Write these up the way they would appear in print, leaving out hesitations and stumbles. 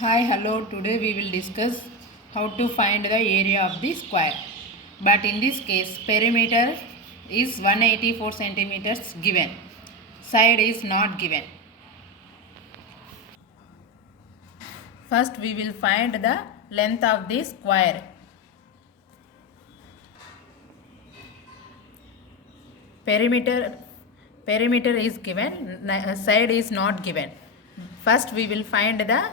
Hi, hello. Today we will discuss how to find the area of the square. But in this case, perimeter is 184 centimeters given. Side is not given. First we will find the length of the square. Perimeter is given, side is not given. First we will find the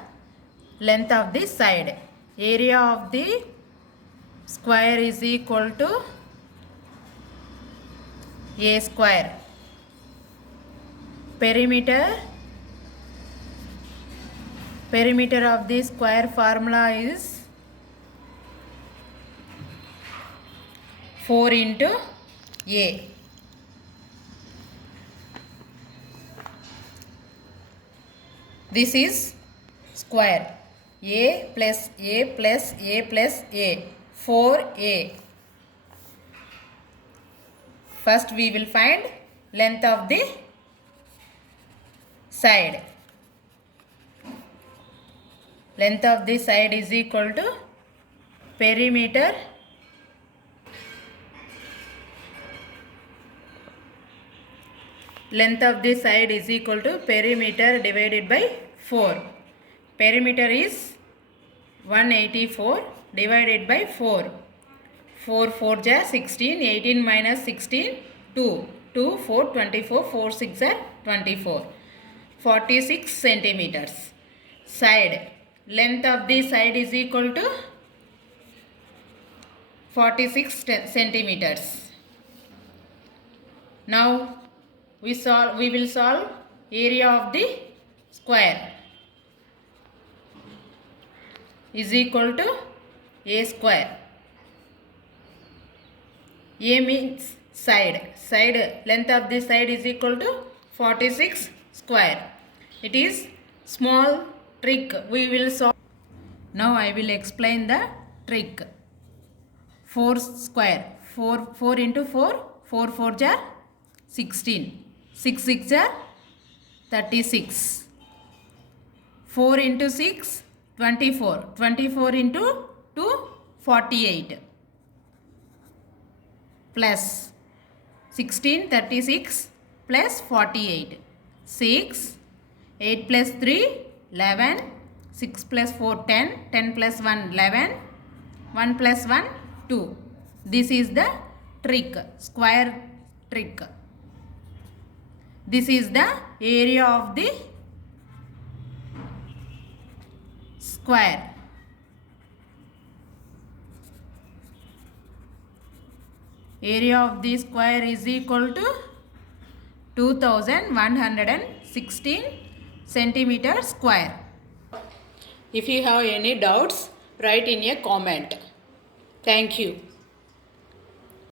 length of the side. Area of the square is equal to a square. Perimeter of the square formula is 4 into a. This is square. A plus a plus a plus a. 4a. First we will find length of the side. Length of the side is equal to perimeter divided by 4. Perimeter is 184 divided by 4. 4 4 ja 16, 18 minus 16, 2. 2 4 24, 4 6 are 24. 46 centimeters. Side. Length of the side is equal to 46 centimeters. Now we will solve area of the square is equal to a square. A means side. Length of the side is equal to 46 square. It is small trick we will solve. Now I will explain the trick. 4 square. 4 into 4. 4 4 jar 16. 6 6 jar 36. 4 into 6 24. 24 into 2 48. Plus 16 36 plus 48. 6. 8 plus 3 11. 6 plus 4 10. 10 plus 1 11. 1 plus 1 2. This is the trick, square trick. This is the area of the square. Area of the square is equal to 2116 centimeter square. If you have any doubts, write in a comment. Thank you.